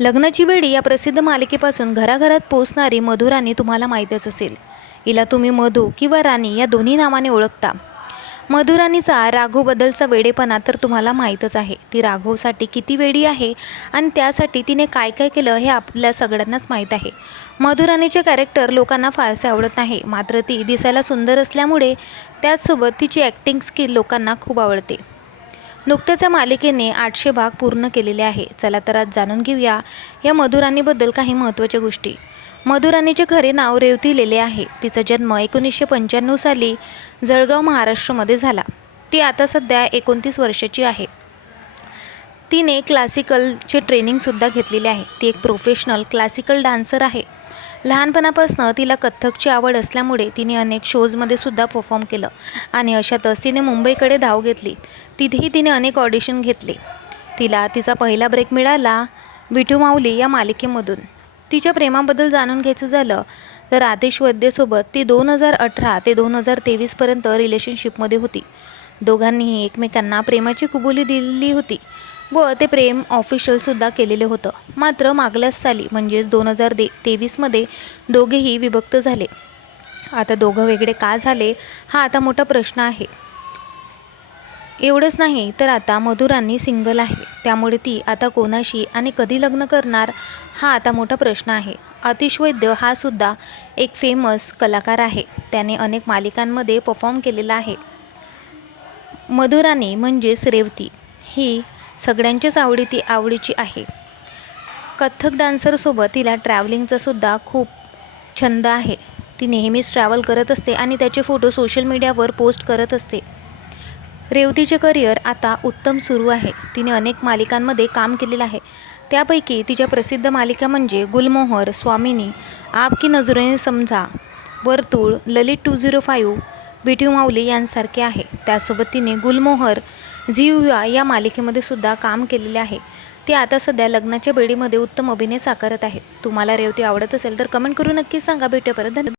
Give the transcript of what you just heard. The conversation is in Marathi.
लग्नाची बेडी या प्रसिद्ध मालिकेपासून घराघरात पोचणारी मधुराणी तुम्हाला माहीतच असेल. हिला तुम्ही मधू किंवा राणी या दोन्ही नावाने ओळखता. मधुराणीचा राघूबद्दलचा वेडेपणा तर तुम्हाला माहीतच आहे. ती राघूसाठी किती वेडी आहे आणि त्यासाठी तिने काय काय केलं हे आपल्या सगळ्यांनाच माहीत आहे. मधुराणीचे कॅरेक्टर लोकांना फारसे आवडत नाही. मात्र ती दिसायला सुंदर असल्यामुळे त्याचसोबत तिची ॲक्टिंग स्किल लोकांना खूप आवडते. नुकत्याच या मालिकेने आठशे भाग पूर्ण केलेले आहे. चला तर आज जाणून घेऊया या मधुराणीबद्दल काही महत्त्वाच्या गोष्टी. मधुराणीचे खरे नाव रेवती लेले आहे. तिचा जन्म एकोणीसशे पंच्याण्णव साली जळगाव महाराष्ट्रामध्ये झाला. ती आता सध्या एकोणतीस वर्षाची आहे. तिने क्लासिकलचे ट्रेनिंगसुद्धा घेतलेले आहे. ती एक प्रोफेशनल क्लासिकल डान्सर आहे. लहानपणापासून तिला कथ्थकची आवड असल्यामुळे तिने अनेक शोजमध्ये सुद्धा परफॉर्म केलं आणि अशातच तिने मुंबईकडे धाव घेतली. तिथेही तिने अनेक ऑडिशन घेतले. तिला तिचा पहिला ब्रेक मिळाला विठू माऊली या मालिकेमधून. तिच्या प्रेमाबद्दल जाणून घ्यायचं झालं तर आदेश वैद्यसोबत ती दोन हजार अठरा ते दोन हजार तेवीसपर्यंत रिलेशनशिपमध्ये होती. दोघांनीही एकमेकांना प्रेमाची कुबुली दिलेली होती. व ते प्रेम ऑफिशियलसुद्धा केलेले होतं. मात्र मागल्याच साली म्हणजेच दोन हजार दे तेवीसमध्ये दोघेही विभक्त झाले. आता दोघं वेगळे का झाले हा आता मोठा प्रश्न आहे. एवढंच नाही तर आता मधुरांनी सिंगल आहे. त्यामुळे ती आता कोणाशी आणि कधी लग्न करणार हा आता मोठा प्रश्न आहे. अतिश वैद्य हा सुद्धा एक फेमस कलाकार आहे. त्याने अनेक मालिकांमध्ये परफॉर्म केलेला आहे. मधुराणी म्हणजेच रेवती. ही सगळ्यांचीच आवडी ती आवडीची आहे. कथ्थक डान्सरसोबत तिला ट्रॅव्हलिंगचा सुद्धा खूप छंद आहे. ती नेहमीच ट्रॅव्हल करत असते आणि त्याचे फोटो सोशल मीडियावर पोस्ट करत असते. रेवतीचे करिअर आता उत्तम सुरू आहे. तिने अनेक मालिकांमध्ये काम केलेलं आहे. त्यापैकी तिच्या प्रसिद्ध मालिका म्हणजे गुलमोहर स्वामिनी आप की नजरेने समजा वर्तुळ Lalit two zero five Vithu Mauli यांसारखे आहे. त्यासोबत तिने गुलमोहर झियुया या मालिकेमध्ये सुद्धा काम केलेले आहे. ते आता सध्या लग्नाच्या बेडीमध्ये उत्तम अभिनय साकारत आहे. तुम्हाला रेवती आवडत असेल तर कमेंट करून नक्की सांगा. भेटेपर्यंत धन्यवाद.